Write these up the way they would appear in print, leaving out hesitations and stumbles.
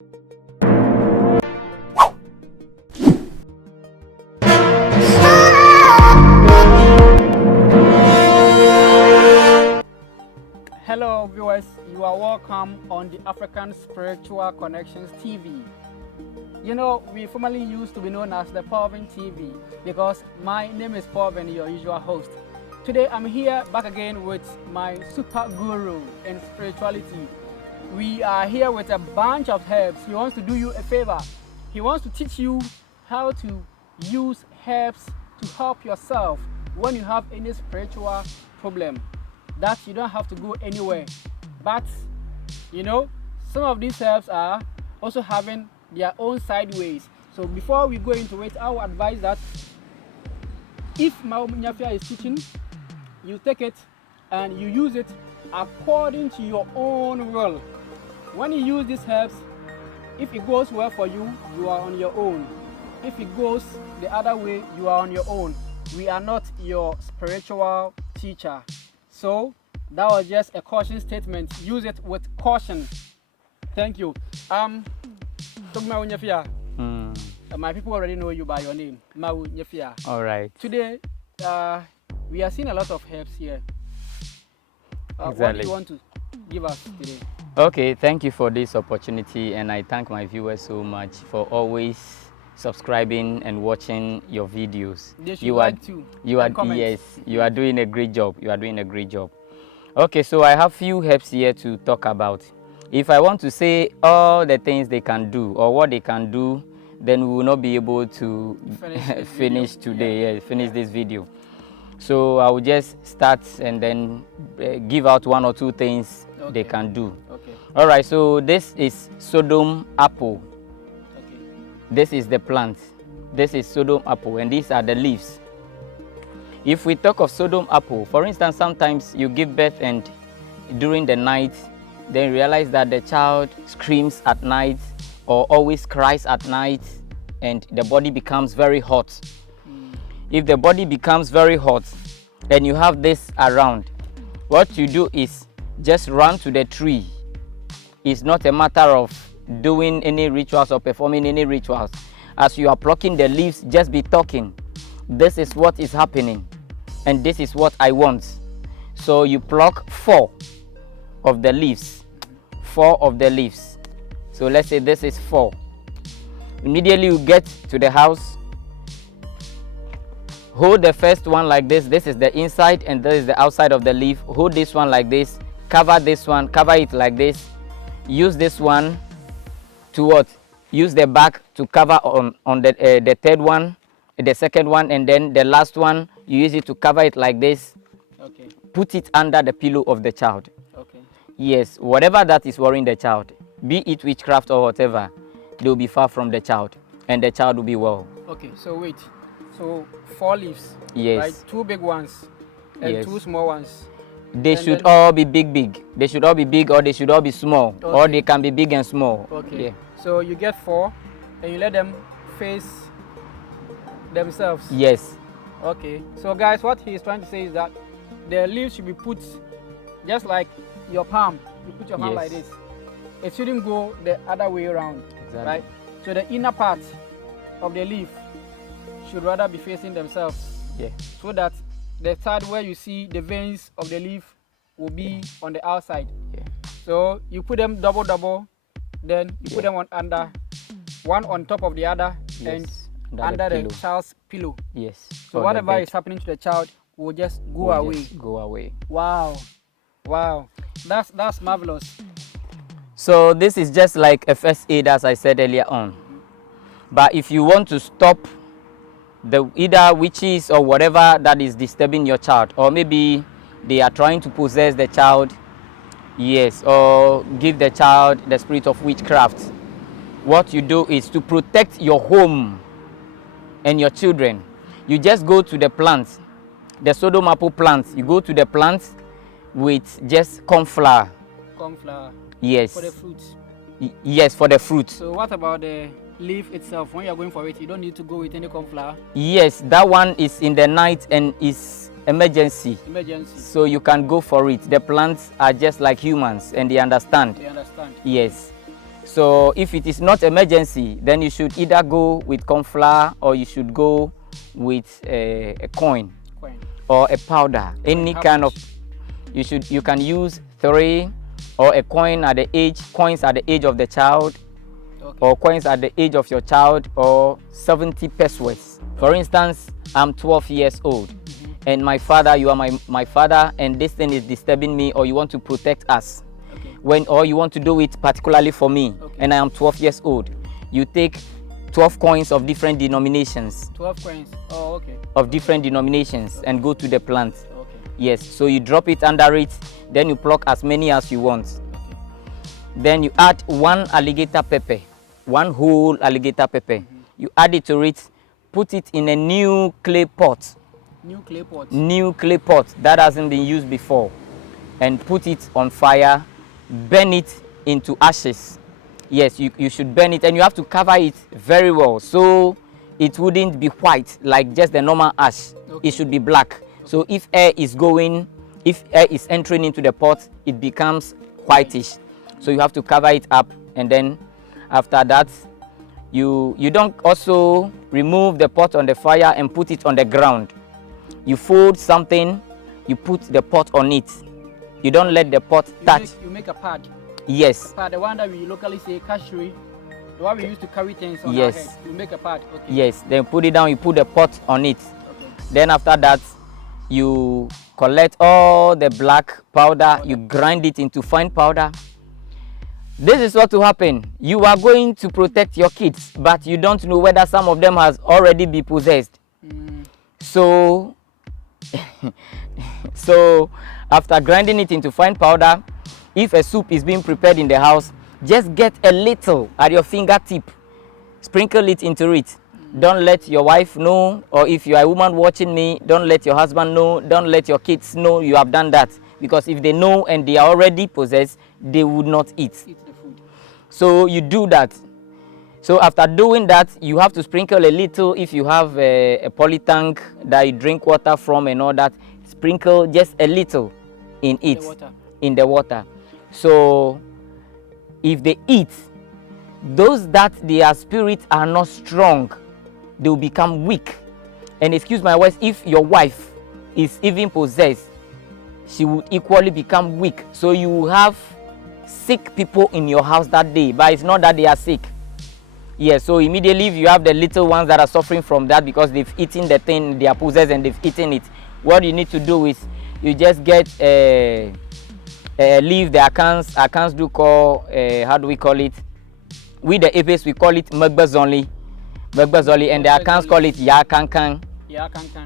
Hello viewers, you are welcome on the African Spiritual Connections TV. You know, we formerly used to be known as the PaulVin TV because my name is PaulVin, your usual host. Today I'm here back again with my super guru in spirituality. We are here with a bunch of herbs. He wants to do you a favor. He wants to teach you how to use herbs to help yourself when you have any spiritual problem, that you don't have to go anywhere. But you know, some of these herbs are also having their own side ways. So before we go into it, I would advise that if Nyafia is teaching, you take it and you use it according to your own will. When you use these herbs, if it goes well for you, you are on your own. If it goes the other way, you are on your own. We are not your spiritual teacher. So that was just a caution statement. Use it with caution. Thank you. My people already know you by your name, Mau Nyefia. All right. Today, we are seeing a lot of herbs here. Exactly. What do you want to give us today? Okay, thank you for this opportunity, and I thank my viewers so much for always subscribing and watching your videos. You are doing a great job. You are doing a great job. Okay, so I have few herbs here to talk about. If I want to say all the things they can do or what they can do, then we will not be able to finish today. Finish this video. So I will just start and then give out one or two things they can do. Okay. All right. So this is Sodom apple. Okay. This is the plant. This is Sodom apple, and these are the leaves. If we talk of Sodom apple, for instance, sometimes you give birth and during the night, then realize that the child screams at night or always cries at night, and the body becomes very hot. If the body becomes very hot and you have this around, what you do is just run to the tree. It's not a matter of doing any rituals or performing any rituals. As you are plucking the leaves, just be talking. This is what is happening, and this is what I want. So you pluck 4 of the leaves. 4 of the leaves. So let's say this is 4. Immediately you get to the house. Hold the first one like this. This is the inside and this is the outside of the leaf. Hold this one like this. Cover this one. Cover it like this. Use this one to what? Use the back to cover on the third one, the second one, and then the last one, you use it to cover it like this. Okay. Put it under the pillow of the child. Okay. Yes, whatever that is worrying the child, be it witchcraft or whatever, they will be far from the child, and the child will be well. Okay, so wait. So 4 leaves. Yes. Right? 2 big ones and 2 small ones. They should all be big. They should all be big, or they should all be small. Okay. Or they can be big and small. Okay. Yeah. So you get 4 and you let them face themselves. Yes. Okay. So guys, what he is trying to say is that the leaves should be put just like your palm. You put your palm like this. It shouldn't go the other way around. Exactly. Right? So the inner part of the leaf should rather be facing themselves. Yeah. So that the side where you see the veins of the leaf will be on the outside. Yeah. So you put them double, then you put them under, one on top of the other, and under the child's pillow. Yes. So whatever is happening to the child will just go away. Just go away. Wow. That's marvelous. So this is just like a first aid, as I said earlier on. But if you want to stop either witches or whatever that is disturbing your child, or maybe they are trying to possess the child, yes, or give the child the spirit of witchcraft, what you do is to protect your home and your children. You just go to the plant, the Sodom apple plant. You go to the plant with just corn flour. Corn flour. Yes. For the fruit. Yes, for the fruit. So what about the leaf itself? When you are going for it, you don't need to go with any corn flour? Yes, that one is in the night and is emergency. So you can go for it. The plants are just like humans and they understand. They understand. Yes. So if it is not emergency, then you should either go with corn flour or you should go with a coin or a powder. Any kind of, you can use 3 or a coins at the age of the child, or coins at the age of your child, or 70 pesos. For instance, I'm 12 years old and my father, you are my father, and this thing is disturbing me, or you want to protect us. Or you want to do it particularly for me, and I am 12 years old. You take 12 coins of different denominations. 12 coins, of different denominations, and go to the plant. Yes, so you drop it under it, then you pluck as many as you want. Then you add 1 alligator pepper, 1 whole alligator pepper. You add it to it, put it in a new clay pot. New clay pot that hasn't been used before, and put it on fire. Burn it into ashes. Yes, you should burn it, and you have to cover it very well so it wouldn't be white like just the normal ash. It should be black. So if air is entering into the pot, it becomes whitish. So you have to cover it up, and then after that you don't also remove the pot on the fire and put it on the ground. You fold something, you put the pot on it. You don't let the pot touch. You make a pad. Yes. Pad, the one that we locally say cashew, the one we used to carry things on our head. You make a pad. Yes. Then put it down. You put the pot on it. Then after that, you collect all the black powder. You grind it into fine powder. This is what will happen. You are going to protect your kids, but you don't know whether some of them has already been possessed. So after grinding it into fine powder, if a soup is being prepared in the house, just get a little at your fingertip, sprinkle it into it. Don't let your wife know, or if you are a woman watching me, don't let your husband know, don't let your kids know you have done that, because if they know and they are already possessed, they would not eat the food. So you do that. So after doing that, you have to sprinkle a little. If you have a poly tank that you drink water from and all that, sprinkle just a little in it, in the water. So if they eat, those that their spirits are not strong, they will become weak. And excuse my words, if your wife is even possessed, she would equally become weak. So you will have sick people in your house that day, but it's not that they are sick. Yes, so immediately if you have the little ones that are suffering from that because they've eaten the thing, they are possessed and they've eaten it, what you need to do is you just get leave the accounts do call, how do we call it? With the Apes we call it Magbazonli, and the accounts call it Yakankan.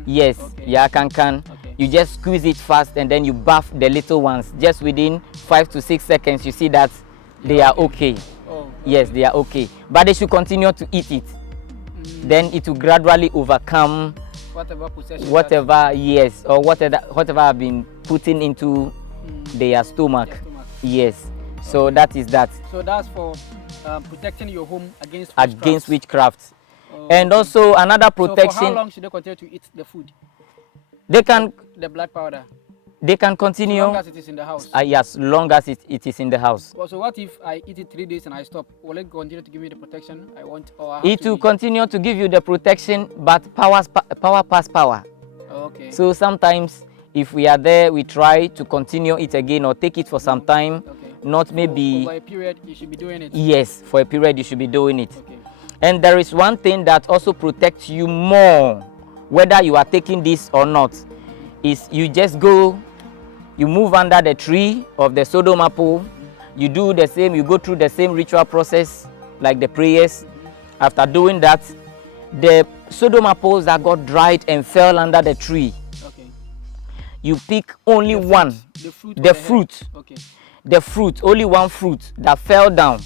Yes, Yakankan. You just squeeze it fast and then you bath the little ones. Just within 5 to 6 seconds, you see that they are okay. Yes, they are okay. But they should continue to eat it. Then it will gradually overcome whatever yes, or whatever have been putting into their stomach. Yes. So that is that. So that's for protecting your home against witchcraft. And also another protection. So for how long should they continue to eat the food? They can the black powder. They can continue. As long as it is in the house. Yes, long as it is in the house. So what if I eat it 3 days and I stop? Will it continue to give me the protection I want? Or it will continue to give you the protection, but power pass power. Okay. So sometimes if we are there, we try to continue it again or take it for some time. Not maybe. For a period, you should be doing it. Yes, for a period you should be doing it. Okay. And there is one thing that also protects you more, whether you are taking this or not, is you just go. You move under the tree of the Sodom apple. You do the same. You go through the same ritual process like the prayers. After doing that, the Sodom apples that got dried and fell under the tree, you pick only one. The fruit. The fruit. Only one fruit that fell down.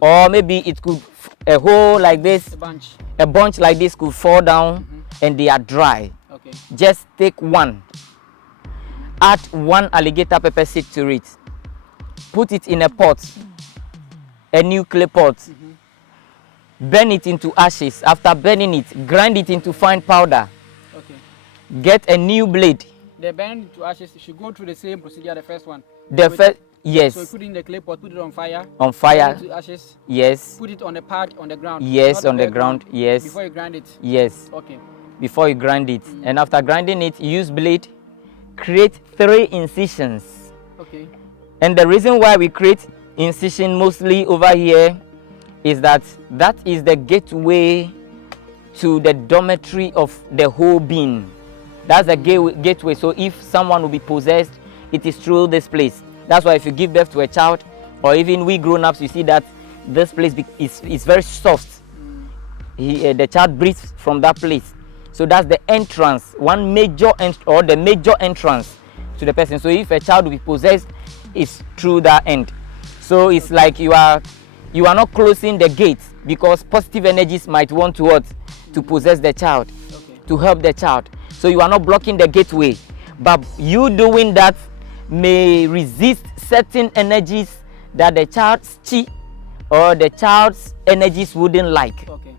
Or maybe it could, a whole like this, a bunch like this could fall down and they are dry. Just take one. Add 1 alligator pepper seed to it. Put it in a pot, a new clay pot. Burn it into ashes. After burning it, grind it into fine powder. Get a new blade. The burn into ashes should go through the same procedure the first one. Yes. So you put it in the clay pot, put it on fire. On fire. Put it to ashes. Yes. Put it on the pad on the ground. Yes, on the ground. Yes. Before you grind it. Yes. Okay. Before you grind it, and after grinding it, use blade. Create 3 incisions. Okay. And the reason why we create incision mostly over here is that is the gateway to the dormitory of the whole being. That's the gateway. So if someone will be possessed, it is through this place. That's why if you give birth to a child, or even we grown-ups, you see that this place is very soft. The child breathes from that place. So that's the entrance, the major entrance to the person. So if a child will be possessed, it's through that end. So it's like you are not closing the gate, because positive energies might want to what? To possess the child, to help the child. So you are not blocking the gateway, but you doing that may resist certain energies that the child's chi or the child's energies wouldn't like. Okay.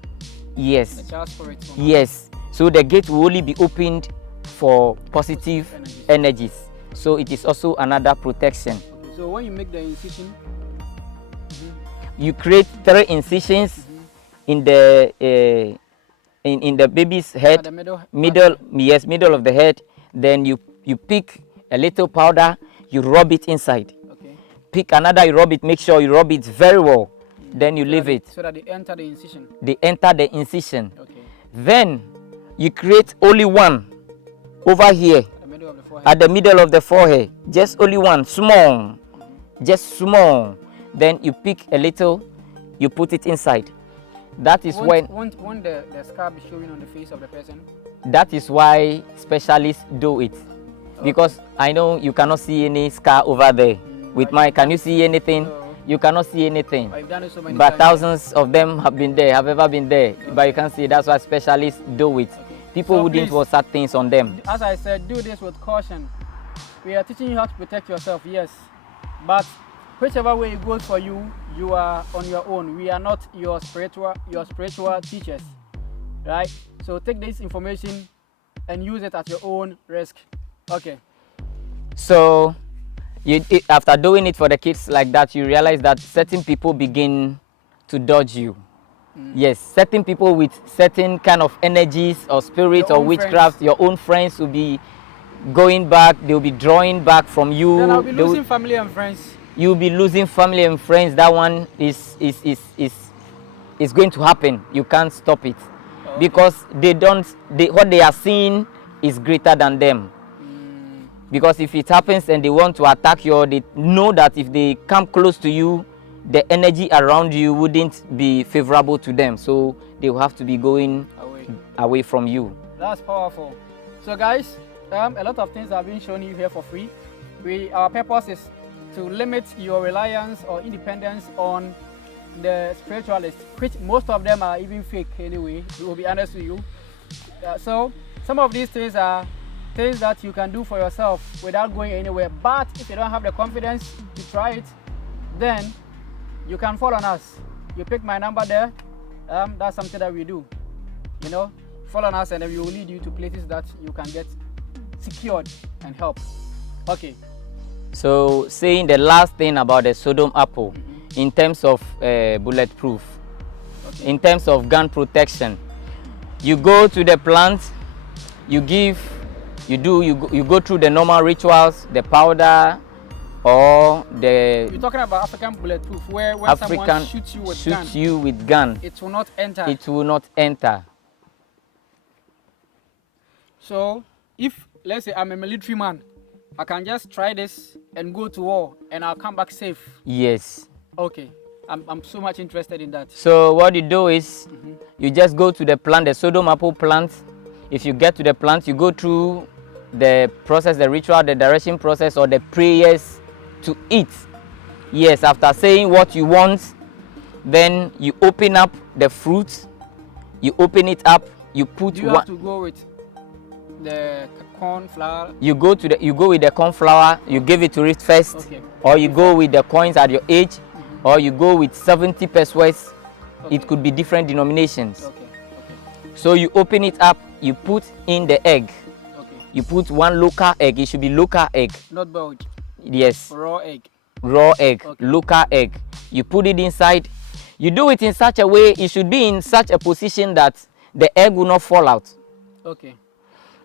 Yes. The child's spirit. Yes. So the gate will only be opened for positive energies. So it is also another protection. Okay. So when you make the incision, you create 3 incisions in the in the baby's head, the middle of the head. Then you pick a little powder, you rub it inside. Okay. Pick another, you rub it. Make sure you rub it very well. Then you leave it. So that they enter the incision. They enter the incision. Okay. Then you create only one over here at the middle of the forehead. Just only one, small, just small. Then you pick a little, you put it inside. That is when the scar be showing on the face of the person. That is why specialists do it, because I know you cannot see any scar over there. With my, can you see anything? No. You cannot see anything. I've done it so many But times. thousands of them have ever been there. But you can't see. That's why specialists do it. People So wouldn't please, put such things on them. As I said, do this with caution. We are teaching you how to protect yourself, yes. But whichever way it goes for you, you are on your own. We are not your spiritual teachers, right? So take this information and use it at your own risk. Okay. So after doing it for the kids like that, you realize that certain people begin to dodge you. Yes, certain people with certain kind of energies or spirits or witchcraft, friends. Your own friends will be going back, they'll be drawing back from you. Then I'll be losing family and friends. You'll be losing family and friends. That one is going to happen. You can't stop it. Because what they are seeing is greater than them. Because if it happens and they want to attack you, they know that if they come close to you, the energy around you wouldn't be favorable to them. So they will have to be going away from you. That's powerful. So guys, a lot of things are being shown you here for free. Our purpose is to limit your reliance or independence on the spiritualists, which most of them are even fake anyway. We will be honest with you. So some of these things are things that you can do for yourself without going anywhere. But if you don't have the confidence to try it, then you can follow on us. You pick my number there. That's something that we do. You know, follow on us and then we will lead you to places that you can get secured and help. Okay. So saying the last thing about the Sodom apple, in terms of bulletproof, in terms of gun protection, you go to the plant, you go through the normal rituals, the powder, or the... You're talking about African bulletproof, where when someone shoots you with gun, it will not enter. It will not enter. So, if, let's say, I'm a military man, I can just try this and go to war, and I'll come back safe. Yes. Okay. I'm so much interested in that. So what you do is, you just go to the plant, the Sodom apple plant. If you get to the plant, you go through the process, the ritual, the direction process, or the prayers to eat. Yes, after saying what you want, then you open up the fruit, you open it up, you put you have to go with the corn flour? You go with the corn flour, you give it to it first, okay. Or you go with the coins at your age, or you go with 70 pesos. Okay. It could be different denominations. Okay. Okay. So you open it up, you put in the egg. Okay. You put one local egg, it should be local egg. Not boiled? Yes. Raw egg? raw egg, local egg. You put it inside. You do it in such a way, it should be in such a position that the egg will not fall out. Okay.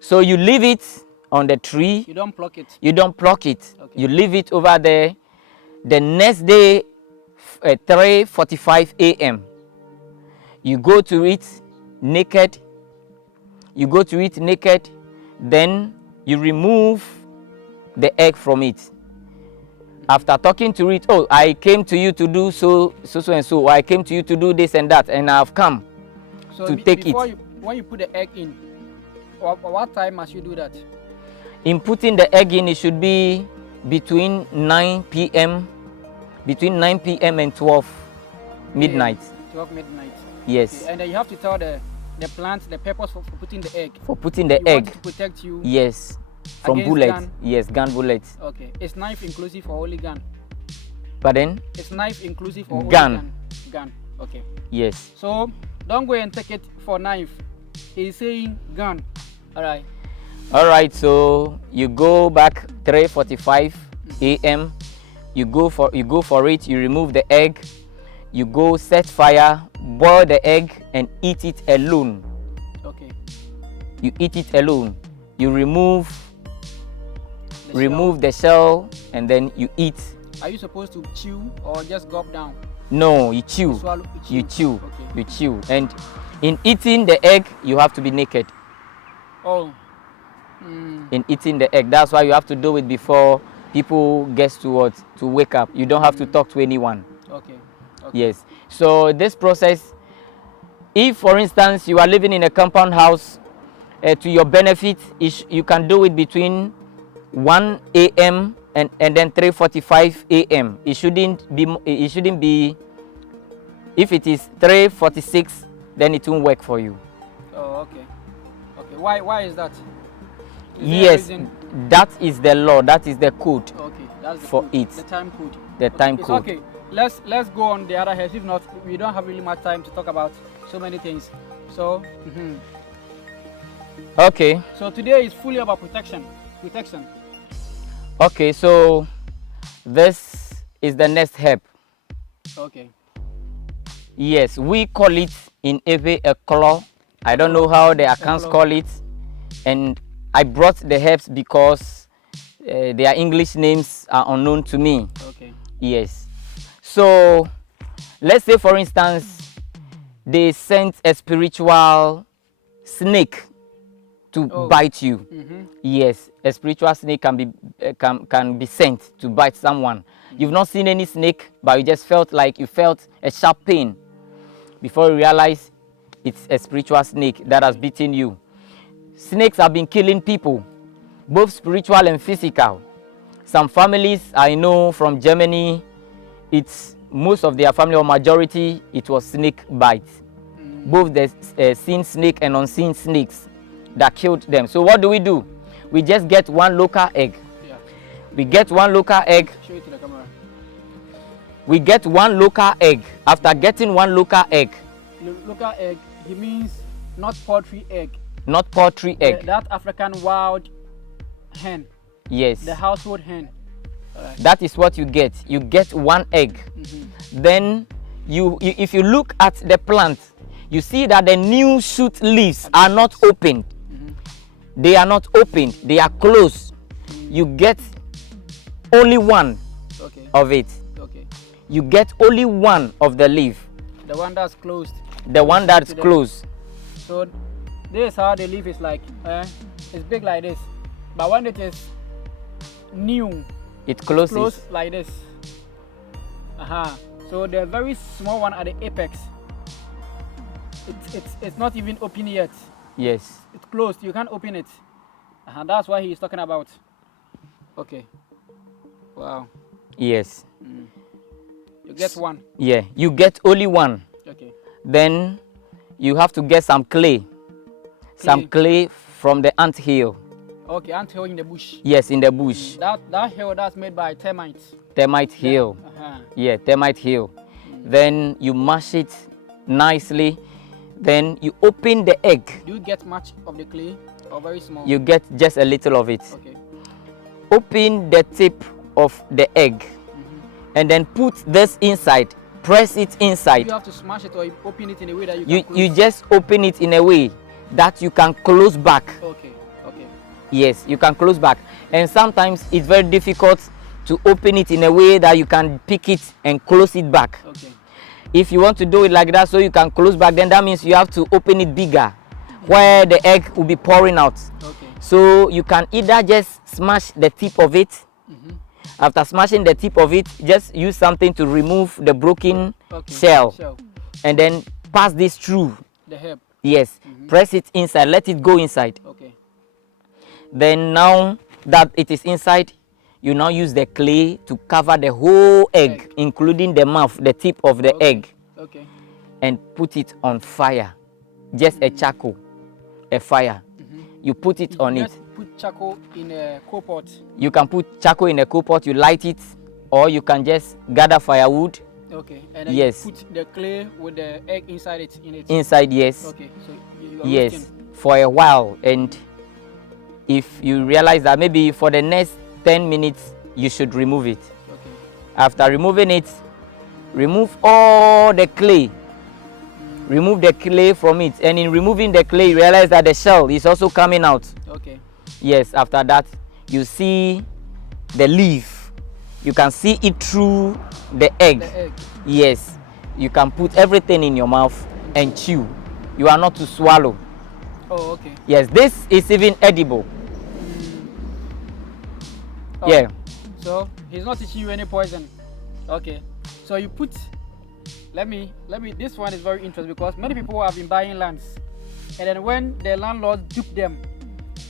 So you leave it on the tree. You don't pluck it. You don't pluck it. Okay. You leave it over there. The next day, 3:45 a.m., you go to it naked. You go to it naked. Then you remove the egg from it. After talking to it, oh, I came to you to do so and so. Or I came to you to do this and that, and I've come to take it. When you put the egg in, what time must you do that? In putting the egg in, it should be between 9 p.m. and 12 midnight. 12 midnight. Yes. Okay. And then you have to tell the plant the purpose for putting the egg. For putting the you egg. Want it to protect you. Yes. From bullets. Gun. Yes, gun bullets. Okay. Is knife inclusive or only gun? Pardon? Is knife inclusive or gun? Only gun. Okay. Yes. So don't go and take it for knife. He's saying gun. All right. All right. So you go back 3:45 a.m. You go for it. You remove the egg. You go set fire, boil the egg, and eat it alone. Okay. You eat it alone. You remove the shell, and then you eat. Are you supposed to chew or just gulp down? No, you chew. You swallow, you chew. Okay. You chew. And in eating the egg, you have to be naked. Oh. In eating the egg, that's why you have to do it before people get to wake up. You don't have to talk to anyone. Okay. Yes. So this process, if for instance you are living in a compound house, to your benefit, you can do it between 1 a.m. and then 3:45 a.m. It shouldn't be. If it is 3:46, then it won't work for you. Oh, okay. Okay. Why is that? Yes, that is the law. That is the code. Okay, that's the for code. it. The time code. The time code. Okay. Let's go on the other hand. If not, we don't have really much time to talk about so many things. So. Okay. So today is fully about protection. Okay, so this is the next herb. Okay. Yes, we call it in Ewe a claw. I don't know how the accounts call it, and I brought the herbs because their English names are unknown to me. Okay. Yes. So let's say, for instance, they sent a spiritual snake to bite you. Yes, a spiritual snake can be sent to bite someone. You've not seen any snake, but you just felt like you felt a sharp pain before you realize it's a spiritual snake that has bitten you. Snakes have been killing people, both spiritual and physical. Some families I know from Germany, it's most of their family or majority, it was snake bites. Both the seen snake and unseen snakes that killed them. So what do? We just get one local egg. Yeah. We get one local egg. Show it to the camera. We get one local egg. After getting one local egg. Local egg, he means not poultry egg. Not poultry egg. That African wild hen. Yes. The household hen. Right. That is what you get. You get one egg. Then if you look at the plant, you see that the new shoot leaves are not opened. They are not opened. They are closed. You get only one of it. Okay. You get only one of the leaf. The one that's closed. The one that's closed. So this is how the leaf is like. It's big like this. But when it is new, it closes. It's closed like this. So the very small one at the apex. It's not even open yet. Yes. It's closed. You can't open it. That's what he's talking about. Okay. Wow. Yes. You get one. Yeah, you get only one. Okay. Then you have to get some clay. Some clay from the ant hill. Okay, ant hill in the bush. Yes, in the bush. That hill that's made by termites. Termite hill. Yeah, termite hill. Then you mash it nicely. Then you open the egg. Do you get much of the clay or very small? You get just a little of it. Okay. Open the tip of the egg. and then put this inside. Press it inside. You have to smash it or you open it in a way that you can You just open it in a way that you can close back. Okay. Okay. Yes, you can close back. And sometimes it's very difficult to open it in a way that you can pick it and close it back. Okay. If you want to do it like that so you can close back, then that means you have to open it bigger, where the egg will be pouring out. Okay. So you can either just smash the tip of it. After smashing the tip of it, just use something to remove the broken shell, and then pass this through the herb. Yes. Press it inside, let it go inside. Okay. Then now that it is inside, you now use the clay to cover the whole egg, including the mouth, the tip of the egg. Okay. And put it on fire. Just a charcoal, a fire. You put it on it. Put charcoal in a coal pot. You can put charcoal in a coal pot, you light it, or you can just gather firewood. Okay. And then yes. you put the clay with the egg inside it. Inside, yes. Okay. So you are yes, roasting. For a while. And if you realize that maybe for the next 10 minutes, you should remove it. Okay. After removing it, remove all the clay. Remove the clay from it. And in removing the clay, you realize that the shell is also coming out. Okay. Yes, after that, you see the leaf. You can see it through the egg. The egg. Yes. You can put everything in your mouth and chew. You are not to swallow. Oh, okay. Yes, this is even edible. Oh, yeah. So he's not teaching you any poison. Okay. So you put. Let me. This one is very interesting because many people have been buying lands, and then when the landlords dupe them,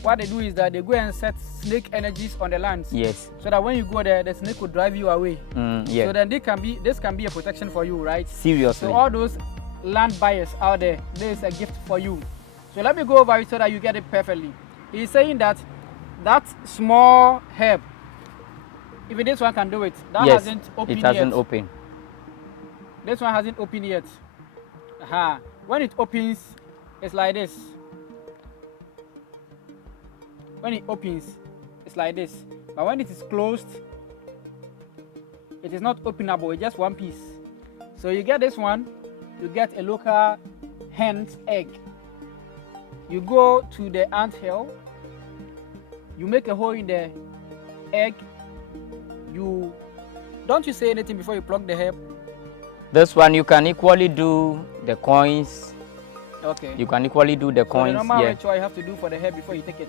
what they do is that they go and set snake energies on the lands. Yes. So that when you go there, the snake will drive you away. Yeah. So then this can be a protection for you, right? Seriously. So all those land buyers out there, there is a gift for you. So let me go over it so that you get it perfectly. He's saying that small herb, even this one can do it. That yes, hasn't opened it hasn't yet. opened. This one hasn't opened yet. When it opens, it's like this. When it opens, it's like this. But when it is closed, it is not openable. It's just one piece. So you get this one, you get a local hen's egg. You go to the ant hill, you make a hole in the egg. Don't you say anything before you pluck the herb? This one you can equally do the coins. Okay. You can equally do the coins. So the normal ritual you have to do for the herb before you take it.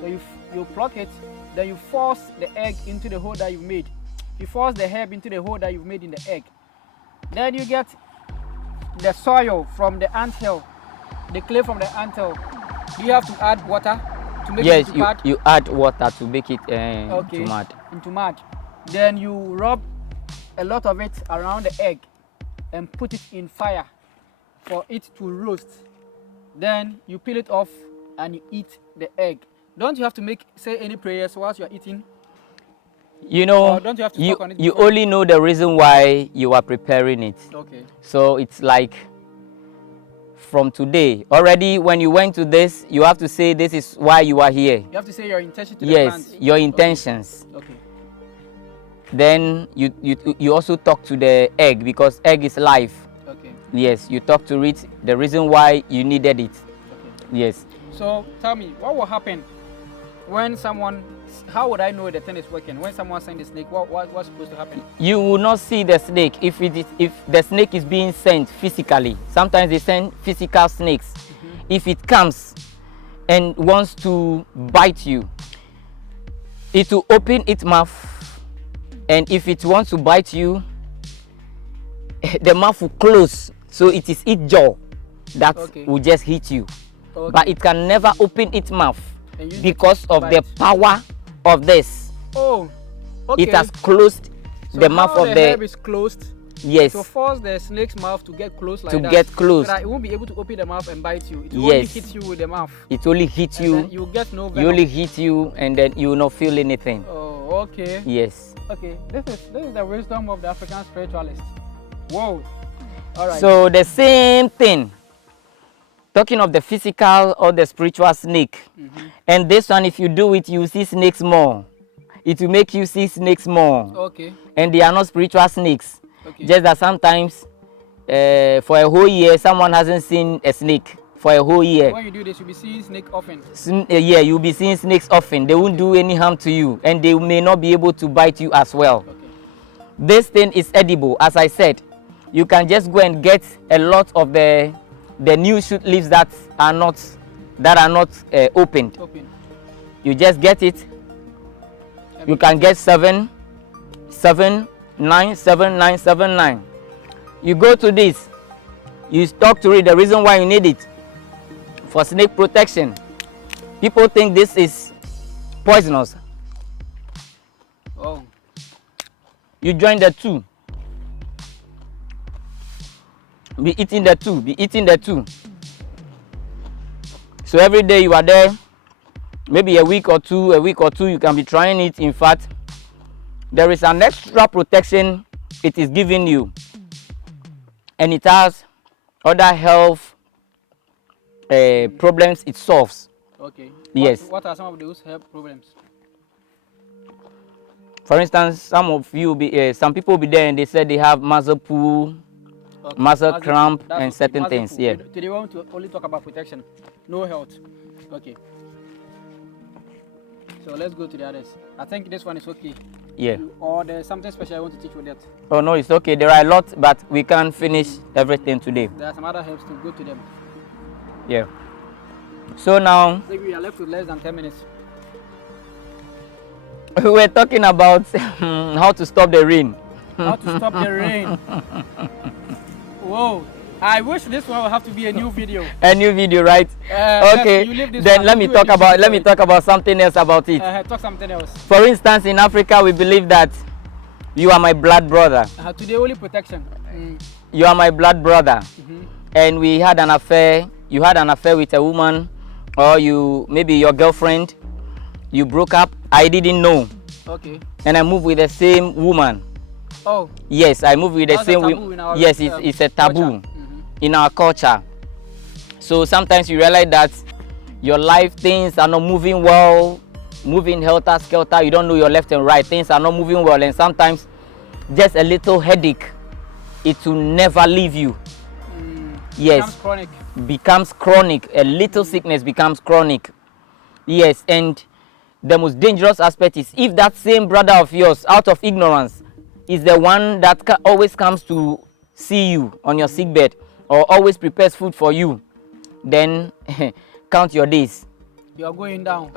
So you pluck it, then you force the egg into the hole that you've made. You force the herb into the hole that you've made in the egg. Then you get the soil from the ant hill, the clay from the ant hill. Do you have to add water to make it into mud? you add water to make it into mud. Into mud. Then you rub a lot of it around the egg and put it in fire for it to roast. Then you peel it off and you eat the egg. Don't you have to say any prayers whilst you're eating? You know, don't you have to talk on it you before? only know the reason why you are preparing it. Okay. So it's like from today. Already when you went to this, you have to say this is why you are here. You have to say your intention to the yes, plant. your intentions. Okay. Then you also talk to the egg because egg is life. Okay. Yes, you talk to it, the reason why you needed it. Okay. Yes. So tell me, what will happen when how would I know the thing is working? When someone sends the snake, what's supposed to happen? You will not see the snake if the snake is being sent physically. Sometimes they send physical snakes. If it comes and wants to bite you, it will open its mouth. And if it wants to bite you, the mouth will close. So it is its jaw that will just hit you. Okay. But it can never open its mouth because of the power of this. Oh, okay. It has closed the mouth of the herb is closed. Yes. So force the snake's mouth to get close like that. To get close. So that it won't be able to open the mouth and bite you. It will only hit you with the mouth. It only hits you. You get no venom. You only hit you and then you will not feel anything. Oh, okay. Yes. Okay, this is the wisdom of the African spiritualist. Whoa. All right. So the same thing. Talking of the physical or the spiritual snake. And this one, if you do it, you see snakes more. it will make you see snakes more. Okay. And they are not spiritual snakes. Okay. Just that sometimes for a whole year, someone hasn't seen a snake for a whole year. When you do this, you'll be seeing snake often. Yeah, you'll be seeing snakes often. They won't do any harm to you, and they may not be able to bite you as well. Okay. This thing is edible. As I said, you can just go and get a lot of the new shoot leaves that are not opened. Open. You just get it. You can get 7, 7, 9, 7, 9, 7, 9. You go to this. You talk to it. The reason why you need it for snake protection. People think this is poisonous. Oh. You join the 2. Be eating the 2. Be eating the 2. So every day you are there, maybe a week or two, you can be trying it. In fact, there is an extra protection it is giving you. And it has other health problems it solves. Okay. Yes. What are some of those health problems? For instance, some people will be there and they said they have muscle pull, Okay. muscle cramp, and okay. certain Muscle things. pull. Yeah. Today we want to only talk about protection, no health. Okay. So let's go to the others. I think this one is okay. Yeah. Or there's something special I want to teach with that. Oh no, it's okay. There are a lot, but we can't finish everything today. There are some other helps to go to them. Yeah. So now I think we are left with less than 10 minutes. we were talking about how to stop the rain. How to stop the rain. Whoa. I wish this one will have to be a new video. A new video, right? Okay. Then let me talk about something else about it. Talk something else. For instance, in Africa, we believe that you are my blood brother. Today only protection. You are my blood brother. And we had an affair. You had an affair with a woman, or maybe your girlfriend. You broke up. I didn't know. Okay. And I moved with the same woman. Oh. Yes, I moved with the same woman. Yes, it's a taboo in our culture. So sometimes you realize that your life things are not moving well, moving helter skelter. You don't know your left and right. Things are not moving well, and sometimes just a little headache, it will never leave you. Yes. Becomes chronic. A little sickness becomes chronic. Yes, and the most dangerous aspect is if that same brother of yours, out of ignorance, is the one that always comes to see you on your sickbed or always prepares food for you, then count your days. You are going down.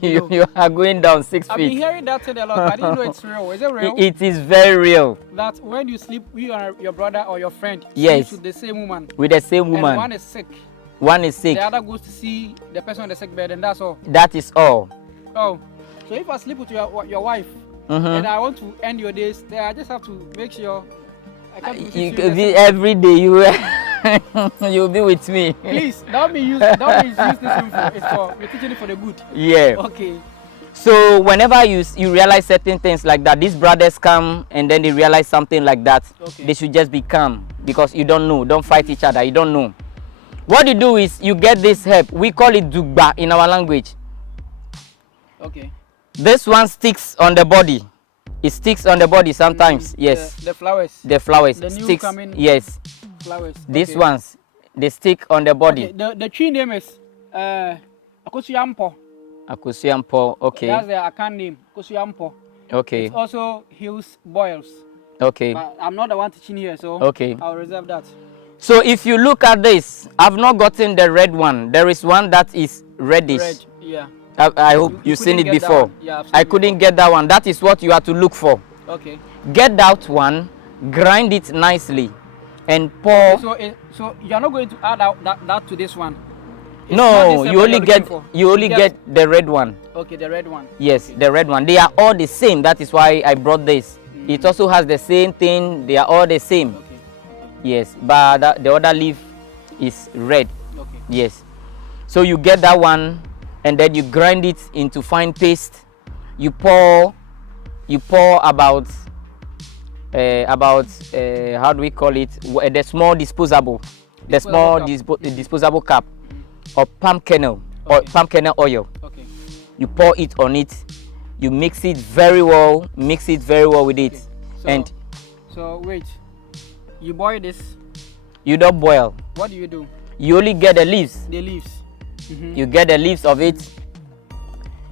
You are going down 6 feet. I've been hearing that said a lot. I didn't know it's real. Is it real? It is very real. That when you sleep, you and your brother or your friend yes, sleeps with the same woman. With the same woman. And one is sick. One is sick. The other goes to see the person on the sick bed, and that's all. That is all. Oh, so if I sleep with your wife, and I want to end your days, then I just have to make sure I can't be every day you'll be with me. Please, don't use this info. It's for we're teaching it for the good. Yeah. Okay. So whenever you realize certain things like that, these brothers come and then they realize something like that, they should just be calm because you don't know. Don't fight each other. You don't know. What you do is you get this herb. We call it dugba in our language. Okay. This one sticks on the body. It sticks on the body sometimes. Yes. The flowers. The flowers. The new sticks. coming yes. Flowers. These ones, they stick on the body. Okay. The tree name is Akosuyampo. Akosuyampo. Okay. That's the Akan name. Akosuyampo. Okay. It also heals boils. Okay. But I'm not the one teaching here, so okay. I'll reserve that. So if you look at this, I've not gotten the red one. There is one that is reddish. Red, yeah. I hope you've seen it before. Yeah, I couldn't get that one. That is what you have to look for. Okay. Get that one, grind it nicely, and pour. Okay, so you're not going to add that to this one. It's no, you only get the red one. Okay, the red one. Yes, okay. The red one. They are all the same. That is why I brought this. It also has the same thing. They are all the same. Okay. Yes, but the other leaf is red. Okay. Yes. So you get that one, and then you grind it into fine paste. You pour about how do we call it? The small disposable cup of palm kernel or palm kernel oil. Okay. You pour it on it, You mix it very well. Mix it very well with it. Okay. So wait, you boil this? You don't boil. What do you do? You only get the leaves. The leaves. You get the leaves of it.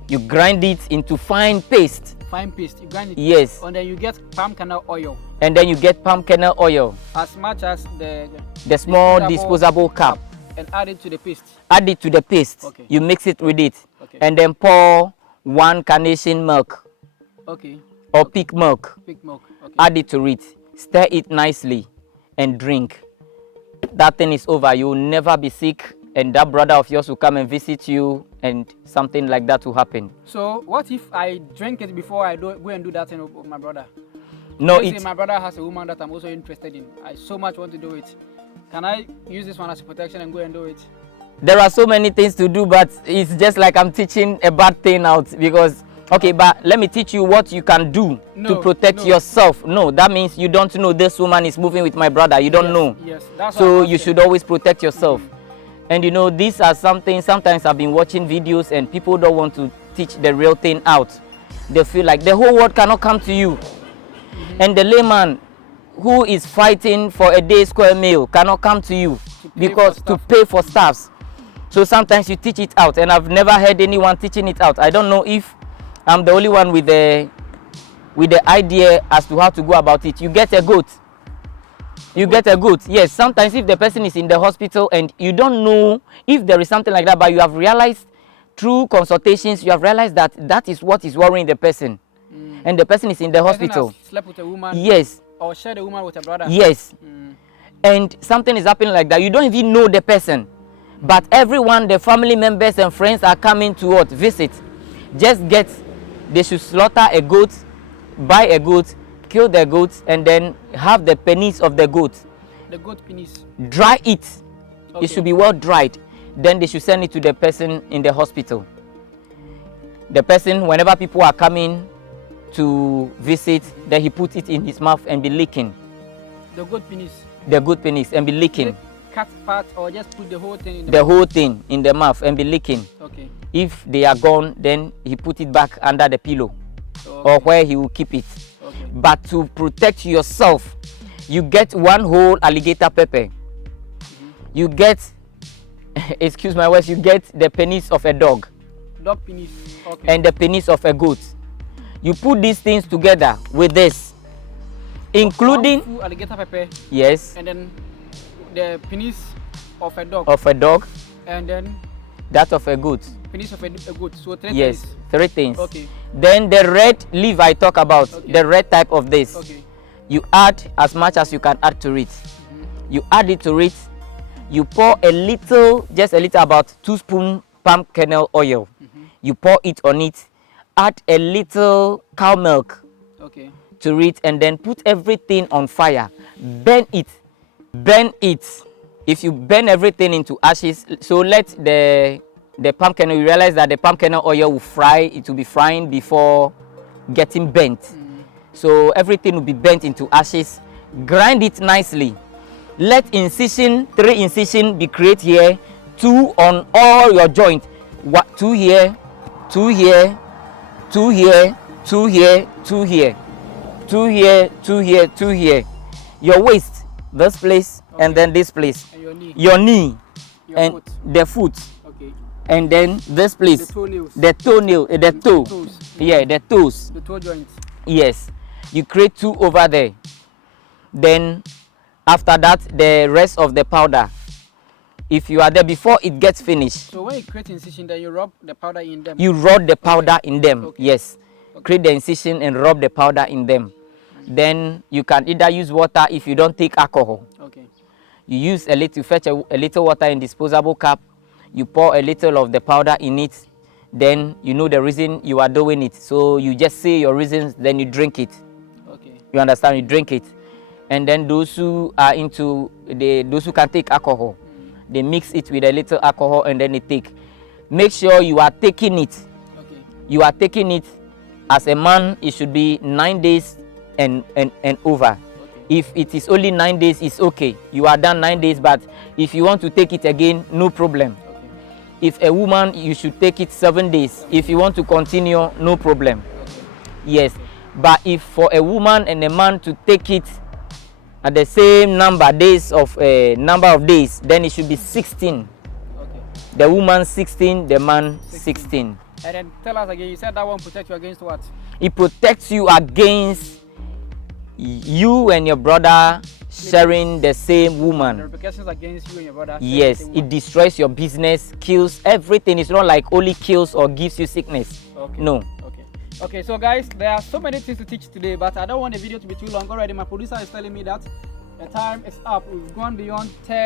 You grind it into fine paste. Fine paste. You grind it. Yes. And then you get palm kernel oil. And then you get palm kernel oil. As much as the small disposable cup. And add it to the paste. Add it to the paste. Okay. You mix it with it. Okay. And then pour 1 carnation milk. Okay. Or pig milk. Pig milk. Okay. Add it to it. Stir it nicely and drink. That thing is over. You will never be sick, and that brother of yours will come and visit you, and something like that will happen. So what if I drink it before I go and do that thing with my brother? No, my brother has a woman that I'm also interested in. I so much want to do it. Can I use this one as protection and go and do it? There are so many things to do, but it's just like I'm teaching a bad thing out because, okay, but let me teach you what you can do to protect yourself. No, that means you don't know this woman is moving with my brother. You don't know. Yes, that's so you should always protect yourself. And you know, these are something, sometimes I've been watching videos and people don't want to teach the real thing out. They feel like the whole world cannot come to you. And the layman who is fighting for a day square meal cannot come to you to pay for staffs. So sometimes you teach it out, and I've never heard anyone teaching it out. I don't know if I'm the only one with the idea as to how to go about it. You get a goat. You get a goat. Yes, sometimes if the person is in the hospital and you don't know if there is something like that, but you have realized through consultations, you have realized that that is what is worrying the person. And the person is in the hospital. Slept with a woman. Yes. Or shared a woman with a brother. Yes. And something is happening like that. You don't even know the person. But everyone, the family members and friends are coming to what? Visit. They should slaughter a goat, buy a goat, kill the goat, and then have the penis of the goat. The goat penis. Dry it. Okay. It should be well dried. Then they should send it to the person in the hospital. The person, whenever people are coming to visit, then he puts it in his mouth and be licking. The goat penis. The goat penis and be licking. Cut part or just put the whole thing in the whole thing in the mouth and be licking. Okay. If they are gone, then he put it back under the pillow or where he will keep it. Okay. But to protect yourself, you get 1 whole alligator pepper. You get, excuse my words, you get the penis of a dog. Dog penis. Okay. And the penis of a goat. You put these things together with this, including full alligator pepper. Yes. And then the penis of a dog. Of a dog. And then that of a goat. Penis of a goat. So 3 yes, things. 3 things. Okay. Then the red leaf I talk about, the red type of this. Okay. You add as much as you can add to it. You add it to it. You pour a little, just a little, about 2 spoons palm kernel oil. You pour it on it. Add a little cow milk to it, and then put everything on fire. Burn it. Burn it. If you burn everything into ashes, so let the palm kernel, you realize that the palm kernel oil will fry. It will be frying before getting burnt. So everything will be burnt into ashes. Grind it nicely. Let 3 incision be created here. 2 on all your joints. 2 here, 2 here, 2 here, 2 here, 2 here, 2 here, 2 here, 2 here. Your waist, this place, and then this place. And your knee. Your knee. Your and foot. the foot. Okay. And then this place. The toenails. The toenail, the toe. Toes. Yeah, the toes. The toe joints. Yes. You create 2 over there. Then after that, the rest of the powder. If you are there before it gets finished. So when you create incision, then you rub the powder in them. You rub the powder in them. Okay. Yes. Create the incision and rub the powder in them. Then you can either use water if you don't take alcohol. Okay. You use fetch a little water in disposable cup. You pour a little of the powder in it. Then you know the reason you are doing it. So you just say your reasons, then you drink it. Okay. You understand? You drink it. And then those who are those who can take alcohol, they mix it with a little alcohol and then they take. Make sure you are taking it. Okay. You are taking it. As a man, it should be 9 days and over. Okay. If it is only 9 days, it's okay. You are done 9 days, but if you want to take it again, no problem. Okay. If a woman, you should take it 7 days. If you want to continue, no problem. Okay. Yes. But if for a woman and a man to take it at the same number of days, then it should be 16. Okay. The woman 16, the man 16. And then tell us again, you said that one protects you against what? It protects you against you and your brother sharing the same woman. The repercussions against you and your brother. Yes, it destroys your business, kills everything. It's not like only kills or gives you sickness. Okay. No. Okay, so guys, there are so many things to teach today, but I don't want the video to be too long already. My producer is telling me that the time is up. We've gone beyond 10.